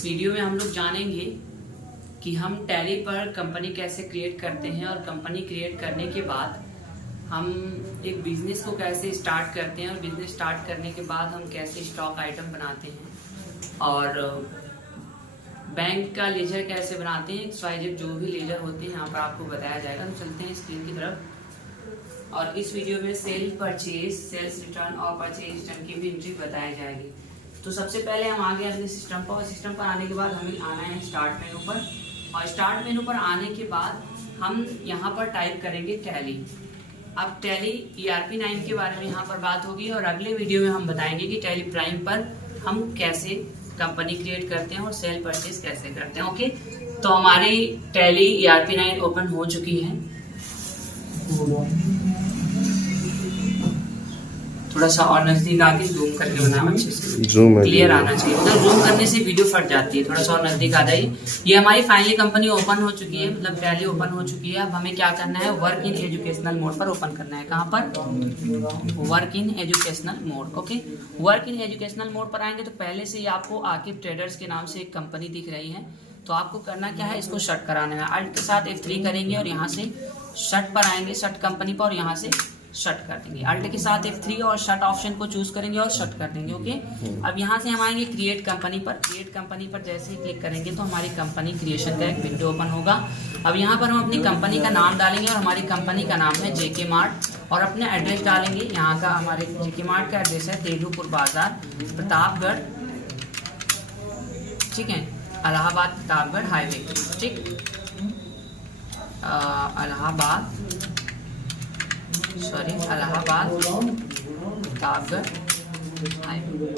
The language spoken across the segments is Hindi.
इस वीडियो में हम लोग जानेंगे कि हम टैली पर कंपनी कैसे क्रिएट करते हैं और कंपनी क्रिएट करने के बाद हम एक बिजनेस को कैसे स्टार्ट करते हैं और बिजनेस स्टार्ट करने के बाद हम कैसे स्टॉक आइटम बनाते हैं और बैंक का लेजर कैसे बनाते हैं। XYZ जो भी लेजर होते हैं यहाँ पर आपको बताया जाएगा। तो चलते हैं स्क्रीन की तरफ और इस वीडियो में सेल परचेज, सेल्स रिटर्न और परचेज रिटर्न की भी एंट्री बताई जाएगी। तो सबसे पहले हम आ गए अपने सिस्टम पर और सिस्टम पर आने के बाद हमें आना है स्टार्ट मेनू पर और स्टार्ट मेनू पर आने के बाद हम यहाँ पर टाइप करेंगे टैली। अब टैली ERP 9 के बारे में यहाँ पर बात होगी और अगले वीडियो में हम बताएंगे कि टैली प्राइम पर हम कैसे कंपनी क्रिएट करते हैं और सेल परचेज कैसे करते हैं। ओके, तो हमारी टैली ERP 9 ओपन हो चुकी है। थोड़ा सा और नजदीक आके जूम करके बनाओ, अच्छे से क्लियर आना चाहिए। मतलब जूम करने से वीडियो फट जाती है। थोड़ा सा और नजदीक आ जाइए। ये हमारी फाइनली कंपनी ओपन हो चुकी है, मतलब टैली ओपन हो चुकी है। अब हमें क्या करना है, वर्क इन एजुकेशनल मोड पर ओपन करना है। कहाँ पर? Work in educational mode. Okay, work in educational mode पर आएंगे तो पहले से ही आपको आकिब ट्रेडर्स के नाम से एक कंपनी दिख रही है। तो आपको करना क्या है, इसको शट कराना है। अल्ट के साथ F3 करेंगे और यहाँ से शट पर आएंगे, शट कंपनी पर, और यहाँ से शट कर देंगे। अल्ट के साथ F3 और शट ऑप्शन को चूज करेंगे और शट कर देंगे। ओके, अब यहाँ से हम आएंगे क्रिएट कंपनी पर। क्रिएट कंपनी पर जैसे ही क्लिक करेंगे तो हमारी कंपनी क्रिएशन का एक विंडो ओपन होगा। अब यहाँ पर हम अपनी कंपनी का नाम डालेंगे और हमारी कंपनी का नाम है JK मार्ट और अपने एड्रेस डालेंगे। यहाँ का हमारे JK मार्ट का एड्रेस है तेलुपुर बाजार, प्रतापगढ़, ठीक है, इलाहाबाद प्रतापगढ़ हाईवे, ठीक, इलाहाबाद प्रतापगढ़ हाईवे,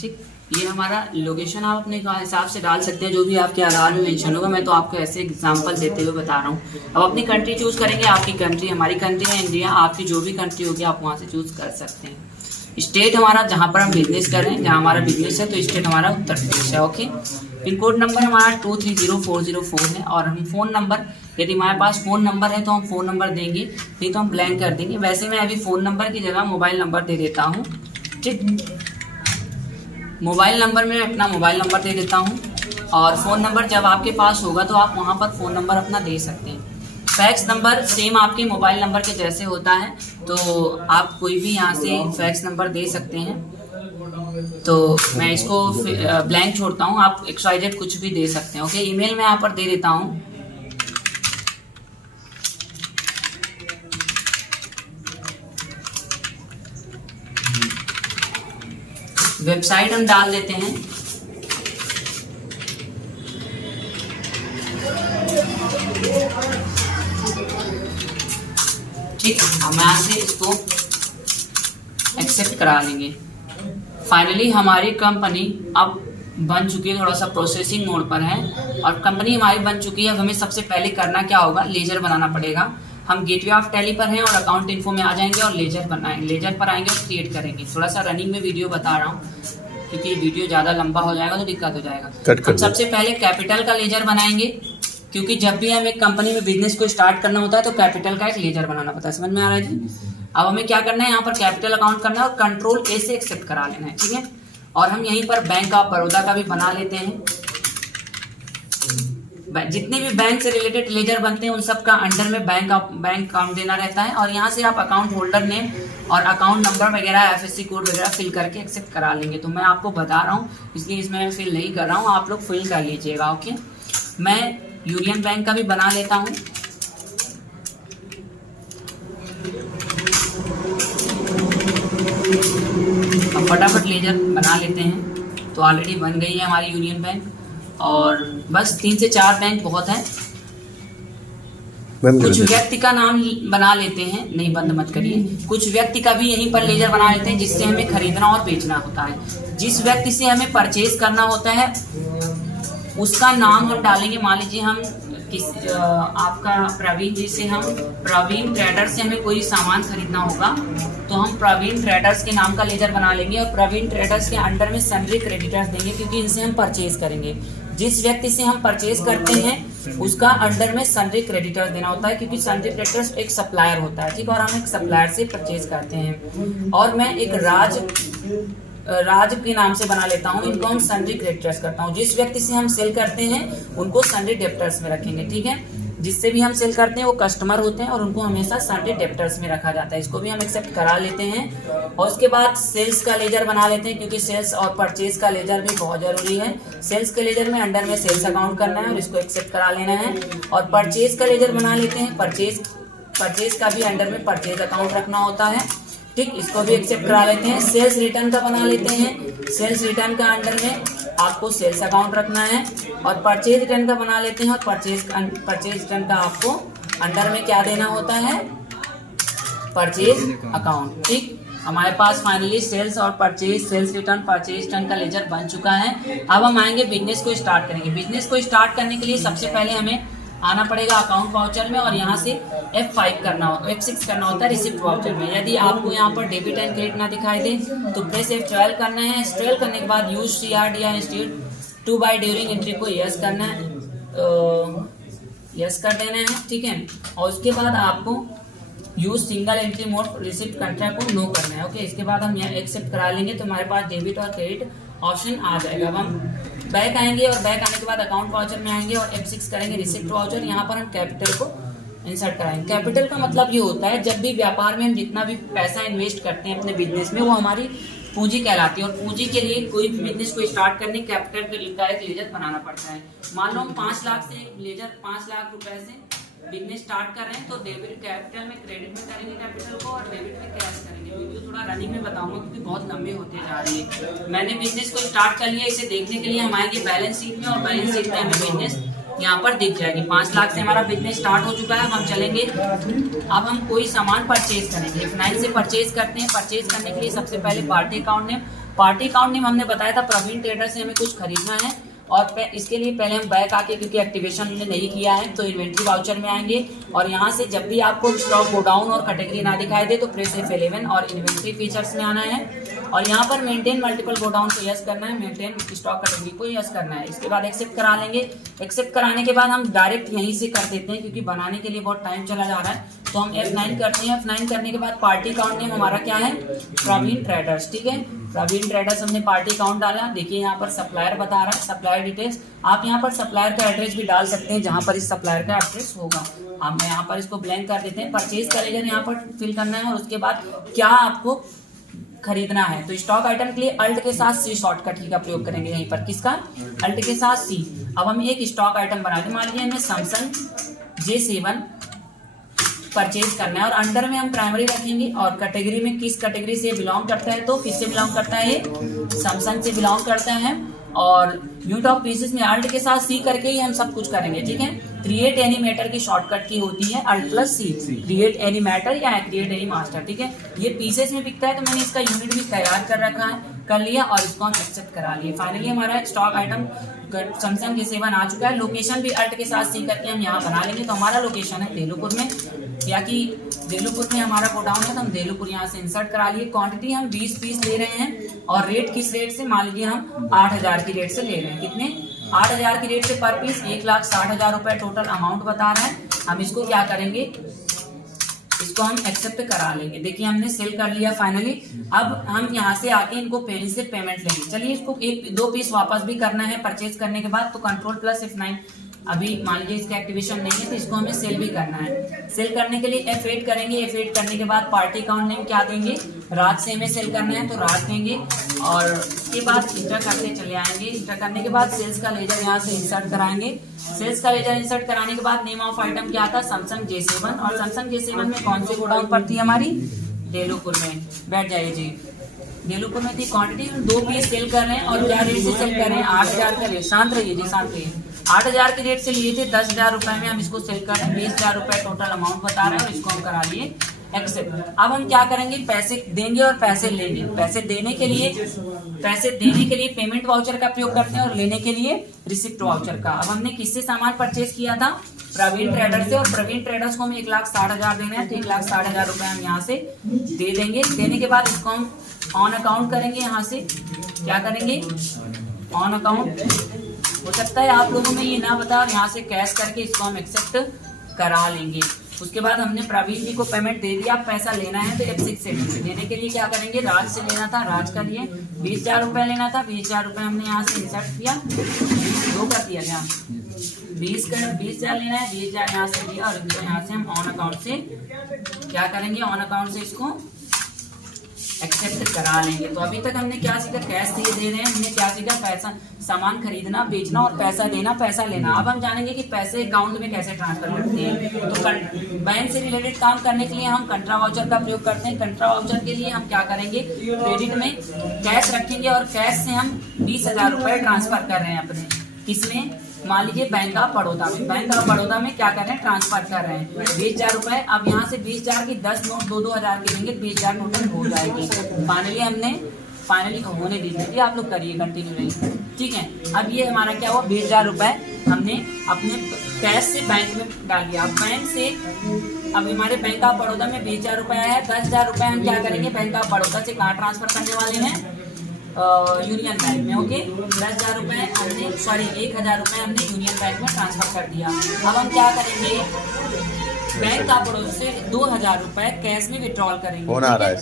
ठीक। ये हमारा लोकेशन आप अपने हिसाब से डाल सकते हैं, जो भी आपके आधार में मेंशन होगा। मैं तो आपको ऐसे एग्जांपल देते हुए बता रहा हूँ। अब अपनी कंट्री चूज करेंगे। आपकी कंट्री, हमारी कंट्री है इंडिया, आपकी जो भी कंट्री होगी आप वहाँ से चूज कर सकते हैं। स्टेट हमारा जहाँ पर हम बिजनेस कर रहे हैं, जहाँ हमारा बिजनेस है, तो स्टेट हमारा उत्तर प्रदेश है। ओके, पिन कोड नंबर हमारा 230404 है और हम फोन नंबर, यदि हमारे पास फ़ोन नंबर है तो हम फ़ोन नंबर देंगे, नहीं तो हम ब्लैंक कर देंगे। वैसे मैं अभी फ़ोन नंबर की जगह मोबाइल नंबर दे देता हूँ, ठीक। मोबाइल नंबर में अपना मोबाइल नंबर दे देता हूँ और फ़ोन नंबर जब आपके पास होगा तो आप वहाँ पर फ़ोन नंबर अपना दे सकते हैं। फैक्स नंबर सेम आपके मोबाइल नंबर के जैसे होता है, तो आप कोई भी यहाँ से फैक्स नंबर दे सकते हैं। तो मैं इसको ब्लैंक छोड़ता हूँ, आप XYZ कुछ भी दे सकते हैं। ओके, ईमेल मैं यहाँ पर दे देता हूँ, वेबसाइट हम डाल देते हैं, ठीक। हम यहाँ से इसको एक्सेप्ट करा लेंगे। फाइनली हमारी कंपनी अब बन चुकी है, थोड़ा सा प्रोसेसिंग मोड पर है और कंपनी हमारी बन चुकी है। अब हमें सबसे पहले करना क्या होगा, लेजर बनाना पड़ेगा। हम गेटवे ऑफ टैली पर हैं और अकाउंट इन्फो में आ जाएंगे और लेजर बनाएंगे। लेजर पर आएंगे और क्रिएट करेंगे। थोड़ा सा रनिंग में वीडियो बता रहा हूँ क्योंकि वीडियो ज़्यादा लंबा हो जाएगा तो दिक्कत हो जाएगा। हम सबसे पहले कैपिटल का लेजर बनाएंगे क्योंकि जब भी हम एक कंपनी में बिजनेस को स्टार्ट करना होता है तो कैपिटल का एक लेजर बनाना पड़ता है। समझ में आ रहा है जी? अब हमें क्या करना है, यहाँ पर कैपिटल अकाउंट करना है और कंट्रोल A से एक्सेप्ट करा लेना है, ठीक है। और हम यहीं पर बैंक ऑफ बड़ौदा का भी बना लेते हैं। जितने भी बैंक से रिलेटेड लेजर बनते हैं उन सब का अंडर में बैंक अकाउंट देना रहता है और यहाँ से आप अकाउंट होल्डर नेम और अकाउंट नंबर वगैरह FSC कोड वगैरह फिल करके एक्सेप्ट करा लेंगे। तो मैं आपको बता रहा हूँ इसलिए इसमें फिल नहीं कर रहा हूँ, आप लोग फिल कर लीजिएगा। ओके, मैं यूनियन बैंक का भी बना लेता हूँ। अब फटाफट लेजर बना लेते हैं। तो ऑलरेडी बन गई है हमारी यूनियन बैंक और बस 3 से 4 बैंक बहुत है। कुछ व्यक्ति का नाम बना लेते हैं, नहीं बंद मत करिए। कुछ व्यक्ति का भी यहीं पर लेजर बना लेते हैं जिससे हमें खरीदना और बेचना होता है। जिस व्यक्ति से हमें परचेज करना होता है उसका नाम हम डालेंगे। मान लीजिए हम आपका प्रवीण जी से, हम प्रवीण ट्रेडर्स से हमें कोई सामान खरीदना होगा तो हम प्रवीण ट्रेडर्स के नाम का लेजर बना लेंगे और प्रवीण ट्रेडर्स के अंडर में सन्ड्री क्रेडिटर्स देंगे क्योंकि इनसे हम परचेज करेंगे। जिस व्यक्ति से हम परचेज करते हैं उसका अंडर में सन्ड्री क्रेडिटर्स देना होता है क्योंकि सन्ड्री क्रेडिटर्स एक सप्लायर होता है, ठीक। और हम एक सप्लायर से परचेज करते हैं। और मैं एक राज के नाम से बना लेता हूँ, इनको हम सन्ड्री क्रेडिटर्स करता हूँ। जिस व्यक्ति से हम सेल करते हैं उनको सन्ड्री डेप्टर्स में रखेंगे, ठीक है। जिससे भी हम सेल करते हैं वो कस्टमर होते हैं और उनको हमेशा सन्ड्री डेप्टर्स में रखा जाता है। इसको भी हम एक्सेप्ट करा लेते हैं। और उसके बाद सेल्स का लेजर बना लेते हैं, क्योंकि सेल्स और परचेज का लेजर भी बहुत जरूरी है। सेल्स के लेजर में अंडर में सेल्स अकाउंट करना है और इसको एक्सेप्ट करा लेना है। और परचेज का लेजर बना लेते हैं, परचेज का भी अंडर में परचेज अकाउंट रखना होता है, ठीक। इसको भी एक्सेप्ट करा लेते हैं। सेल्स रिटर्न का बना लेते हैं, सेल्स रिटर्न का अंडर में आपको सेल्स अकाउंट रखना है। और परचेज रिटर्न का बना लेते हैं और परचेज रिटर्न का आपको अंडर में क्या देना होता है, परचेज अकाउंट, ठीक। हमारे पास फाइनली सेल्स और purchase, sales return, purchase return का लेजर बन चुका है। अब हम आएंगे बिजनेस को स्टार्ट करेंगे। बिजनेस को स्टार्ट करने के लिए सबसे पहले हमें आना पड़ेगा अकाउंट वाउचर में और यहाँ से F5 करना होता है, F6 करना होता है रिसिप्ट वाउचर में। यदि आपको यहाँ पर डेबिट एंड क्रेडिट ना दिखाई दे तो प्रेस F12 करना है। F12 करने के बाद यूज CRD या institute to by during entry को यस करना है, यस कर देना है, ठीक है। और उसके बाद आपको use single entry mode receipt contract को नो करना है, ओके। इसके बाद हम यहाँ एक्सेप्ट करा लेंगे तो हमारे पास डेबिट और क्रेडिट ऑप्शन आ जाएगा। अब हम बैक आएंगे और बैक आने के बाद अकाउंट वाउचर में आएंगे और F6 करेंगे रिसिप्ट वाउचर। यहाँ पर हम कैपिटल को इंसर्ट कराएंगे। कैपिटल का मतलब ये होता है जब भी व्यापार में हम जितना भी पैसा इन्वेस्ट करते हैं अपने बिजनेस में वो हमारी पूंजी कहलाती है। और पूंजी के लिए कोई भी बिजनेस को स्टार्ट करने कैपिटल का एक लेजर बनाना पड़ता है। मान लो हम 5 लाख से लेजर 5 लाख रुपए से बिजनेस स्टार्ट कर रहे हैं तो डेबिट कैपिटल में क्रेडिट में करेंगे कैपिटल को और डेबिट में कैश करेंगे। वीडियो थोड़ा रनिंग में बताऊंगा क्योंकि बहुत लंबे होते जा रही है। मैंने बिजनेस को स्टार्ट कर लिया, इसे देखने के लिए हम आएंगे बैलेंस शीट में और बैलेंस शीट में हमें बिजनेस यहाँ पर दिख जाएगी। 5 लाख से हमारा बिजनेस स्टार्ट हो चुका है। हम चलेंगे, अब हम कोई सामान परचेज करेंगे। F9 से परचेज करते हैं। परचेज करने के लिए सबसे पहले party account name, party account name हमने बताया था प्रवीण ट्रेडर से हमें कुछ खरीदना है और इसके लिए पहले हम बैक आके, क्योंकि एक्टिवेशन हमने नहीं किया है, तो इन्वेंट्री वाउचर में आएंगे और यहाँ से जब भी आपको स्टॉक गोडाउन और कैटेगरी ना दिखाई दे तो प्रेस F11 और इन्वेंट्री फीचर्स में आना है और यहाँ पर मेंटेन मल्टीपल गोडाउन को यस करना है, मेंटेन स्टॉक कैटेगरी को यस करना है। इसके बाद एक्सेप्ट करा लेंगे। एक्सेप्ट कराने के बाद हम डायरेक्ट यहीं से कर देते हैं क्योंकि बनाने के लिए बहुत टाइम चला जा रहा है, तो हम F9 करते हैं। F9 करने के बाद पार्टी अकाउंट नेम हमारा क्या है, प्रवीण ट्रेडर्स, ठीक है। प्रवीण ट्रेडर्स हमने पार्टी अकाउंट डाला। देखिए यहाँ पर सप्लायर बता रहा है, सप्लायर डिटेल्स। आप यहाँ पर सप्लायर का एड्रेस भी डाल सकते हैं जहाँ पर इस सप्लायर का एड्रेस होगा। हम यहाँ पर इसको ब्लैंक कर देते हैं। परचेज का लेजर यहाँ पर फिल करना है और उसके बाद क्या आपको खरीदना है, तो स्टॉक आइटम के लिए अल्ट के साथ C शॉर्टकट की का प्रयोग करेंगे यहीं पर। किसका, अल्ट के साथ C। अब हम एक स्टॉक आइटम बना के मान लीजिए हमें सैमसंग J7 परचेज करना है और अंडर में हम प्राइमरी रखेंगे और कैटेगरी में किस कैटेगरी से बिलोंग करता है, तो किससे बिलोंग करता है, सैमसंग से बिलोंग करता है। और यूनिट ऑफ पीसेस में अल्ट के साथ C करके ही हम सब कुछ करेंगे, ठीक है। क्रिएट एनी मैटर की शॉर्टकट की होती है alt plus C, create any matter या क्रिएट एनी मास्टर, ठीक है। ये पीसेस में बिकता है तो मैंने इसका यूनिट भी तैयार कर रखा है, कर लिया और इसको हम एक्सेप्ट करा लिए। फाइनली हमारा स्टॉक आइटम सैमसंग J7 आ चुका है। लोकेशन भी अल्ट के साथ C करके हम यहाँ बना लेंगे। तो हमारा लोकेशन है देलूपुर में, या कि देलूपुर में हमारा गोडाउन है तो हम देलूपुर यहाँ से इंसर्ट करा लिए। क्वांटिटी हम 20 पीस ले रहे हैं और रेट किस रेट से, मान लीजिए हम 8000 की रेट से ले रहे हैं। कितने, 8000 की रेट से पर पीस 1,60,000 रुपए टोटल अमाउंट बता रहा है। हम इसको क्या करेंगे, इसको हम एक्सेप्ट करा लेंगे। देखिए हमने सेल कर लिया फाइनली। अब हम यहाँ से आके इनको इनसे पेमेंट लेंगे। चलिए इसको 1-2 पीस वापस भी करना है परचेज करने के बाद, तो कंट्रोल प्लस F9। अभी मान लीजिए इसका एक्टिवेशन नहीं है तो इसको हमें सेल भी करना है। सेल करने के लिए F8 करेंगे। F8 करने के बाद पार्टी अकाउंट नेम क्या देंगे, राज से हमें सेल करना है तो राज देंगे और उसके बाद इंटर करते चले आएंगे। इंटर करने के बाद सेल्स का लेजर यहाँ से इंसर्ट कराएंगे। सेल्स का लेजर इंसर्ट कराने के बाद नेम ऑफ आइटम क्या था, सैमसंग J7। और सैमसंग J7 में कौन से गोडाउन पर थी हमारी, देलूपुर में। बैठ जाइए जी, देलूपुर में थी। क्वांटिटी हम 2 पीस सेल कर रहे हैं और क्या रेट से सेल कर रहे हैं, 8000 का रेट। शांत रहिए जी, शांत रहिए। 8000 के रेट से लिए थे, 10,000 रुपए में हम इसको सेल कर रहे हैं। 20,000 रुपए टोटल अमाउंट बता रहे हैं और इसको हम करा लिए एक्सेप्ट। अब हम क्या करेंगे, पैसे देंगे और पैसे लेंगे। पैसे देने के लिए पेमेंट वाउचर का प्रयोग करते हैं और लेने के लिए रिसिप्ट वाउचर का। अब हमने किससे सामान परचेज किया था, प्रवीण ट्रेडर्स से, और प्रवीण ट्रेडर्स को हमें 1,60,000 देना है तो 1,60,000 रुपए हम यहाँ से दे देंगे। देने के बाद इसको हम ऑन अकाउंट करेंगे। यहाँ से क्या करेंगे, ऑन अकाउंट। हो सकता है आप लोगों में ये ना बता, और यहाँ से कैश करके इसको हम एक्सेप्ट करा लेंगे। उसके बाद हमने प्रवीण जी को पेमेंट दे दिया। अब पैसा लेना है तो F6 से लेने के लिए क्या करेंगे, राज से लेना था, राज का लिए 20,000 रुपये लेना था, 20,000 रुपये हमने यहाँ से इंसर्ट किया, 2 कर दिया क्या, 20,000 लेना है, 20,000 यहाँ से लिया और इनको यहाँ से हम ऑन अकाउंट से क्या करेंगे, ऑन अकाउंट से इसको एक्सेप्ट करा लेंगे। तो अभी तक हमने क्या सीखा, कैश दे रहे हैं, हमने क्या सीखा, पैसा सामान खरीदना बेचना और पैसा देना पैसा लेना। अब हम जानेंगे कि पैसे अकाउंट में कैसे ट्रांसफर करते हैं। तो बैंक से रिलेटेड काम करने के लिए हम कंट्रा वाउचर का प्रयोग करते हैं। कंट्रा वाउचर के लिए हम क्या करेंगे, क्रेडिट में कैश रखेंगे और कैश से हम 20,000 रुपये ट्रांसफर कर रहे हैं अपने, किसमें, मान लीजिए बैंक ऑफ बड़ौदा में। बैंक ऑफ बड़ौदा में क्या कर रहे हैं, ट्रांसफर कर रहे हैं 20,000 रुपए। अब यहाँ से 20,000 की 10 नोट 2-2 हजार के देंगे, 20,000 टोटल हो जाएगी। फाइनली होने दीजिए, आप लोग करिए कंटिन्यू रहिए, ठीक है। अब ये हमारा क्या हुआ, 20,000 रुपए हमने अपने कैश से बैंक में डाल दिया। अब बैंक से अब हमारे बैंक ऑफ बड़ौदा में 20,000 रुपए आया है, 10,000 रुपए हम क्या करेंगे, बैंक ऑफ बड़ौदा से कहाँ ट्रांसफर करने वाले हैं, यूनियन बैंक में। ओके, 10,000 रुपए हमने 1,000 रुपए हमने यूनियन बैंक में ट्रांसफर कर दिया। अब हम क्या करेंगे, बैंक ऑफ बड़ौदा से 2,000 रुपए कैश में विड्रॉल करेंगे। कौन आ रहा है,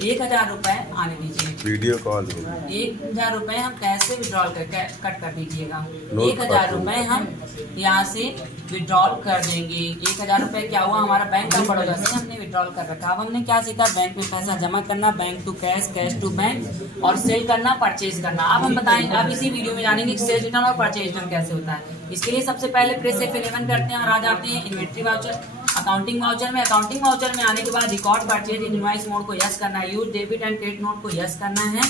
1,000 रुपए आने दीजिए, वीडियो कॉल 1,000 रुपए हम कैश से विड्रॉल कट कर दीजिएगा। 1,000 रुपए हम यहाँ से विड्रॉल कर देंगे। 1,000 रुपए क्या हुआ, हमारा बैंक ऑफ बड़ौदा से हमने विड्रॉल कर रखा। अब हमने क्या सीखा, बैंक में पैसा जमा करना, bank to cash, cash to bank, और सेल करना, परचेज करना। अब हम बताएं, अब इसी वीडियो में जानेंगे कि सेल रिटर्न और परचेज रिटर्न कैसे होता है। इसके लिए सबसे पहले प्रेस F11 करते हैं और आ जाते हैं इन्वेंट्री वाउचर, अकाउंटिंग वाउचर में। अकाउंटिंग वाउचर में आने के बाद रिकॉर्ड परचेज इनवॉइस मोड को यस करना है, use debit and credit note को यस करना है,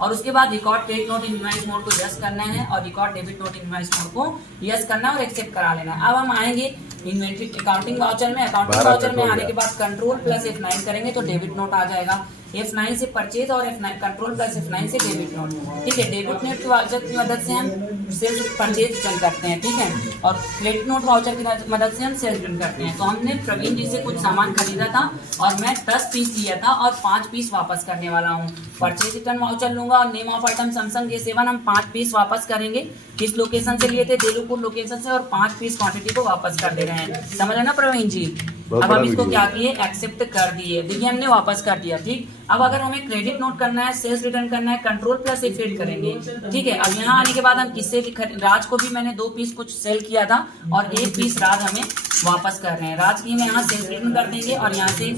और उसके बाद record credit note invoice mode को यस करना है और record debit note invoice mode को यस करना और एक्सेप्ट करा लेना है। अब हम आएंगे इन्वेंट्री अकाउंटिंग वाउचर में। अकाउंटिंग वाउचर में आने के बाद कंट्रोल प्लस F9 करेंगे तो डेबिट नोट आ जाएगा। F9 से परचेज और F9 कंट्रोल प्लस F9 से डेबिट नोट, ठीक है। डेबिट नोट की वाउचर की मदद से हम सेल्स परचेज रिटर्न करते हैं, ठीक है, और क्रेडिट नोट वाउचर की मदद से हम सेल्स रिटर्न करते हैं। तो हमने प्रवीण जी से कुछ सामान खरीदा था और मैं 10 पीस लिया था और 5 पीस वापस करने वाला हूँ। परचेज रिटर्न वाउचर लूंगा और name of item Samsung J7 हम 5 पीस वापस करेंगे। किस लोकेशन से लिए थे, देलूपुर लोकेशन से, और 5 पीस क्वांटिटी को वापस कर दे रहे हैं, समझ ना प्रवीण जी। अब हम इसको क्या किए, एक्सेप्ट कर दिए, देखिए हमने वापस कर दिया, ठीक। अब अगर हमें क्रेडिट नोट करना है, सेल्स रिटर्न करना है, कंट्रोल प्लस F8 करेंगे, ठीक है। अब यहाँ आने के बाद हम किससे, राज को भी मैंने 2 पीस कुछ सेल किया था और 1 पीस राज हमें वापस कर रहे हैं। राज की हम यहाँ सेल्स रिटर्न कर देंगे और यहाँ से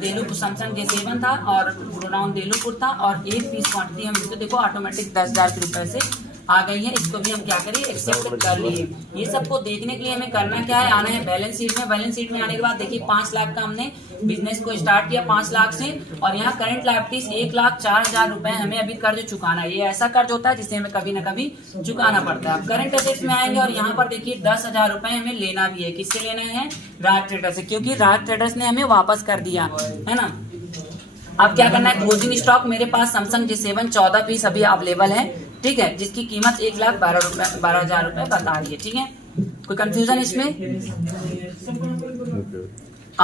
देलूपुर सैमसंग J7 था और गोडाउन देलूपुर था और 1 पीस क्वांटिटी हम इसको देखो ऑटोमेटिक 10,000 रुपए से आ गई है। इसको भी हम क्या करें, एक्सेप्ट कर लिए। ये सबको देखने के लिए हमें करना क्या है, आना है बैलेंस शीट में। बैलेंस शीट में आने के बाद देखिए 5 लाख का हमने बिजनेस को स्टार्ट किया 5 लाख से, और यहाँ करंट लायबिलिटीज 1,04,000 रुपए हमें अभी कर्ज चुकाना है। ये ऐसा कर्ज होता है जिसे हमें कभी ना कभी चुकाना पड़ता है। अब करंट एसेट्स में आएंगे और यहाँ पर देखिए 10,000 रुपए हमें लेना भी है। किससे लेना है, राज ट्रेडर्स से, क्योंकि राज ट्रेडर्स ने हमें वापस कर दिया है ना। अब क्या करना है, क्लोजिंग स्टॉक मेरे पास सैमसंग J7 14 पीस अभी अवेलेबल है, ठीक है, जिसकी कीमत 1,12,000 रुपए बता रही है, ठीक है। कोई कंफ्यूजन इसमें?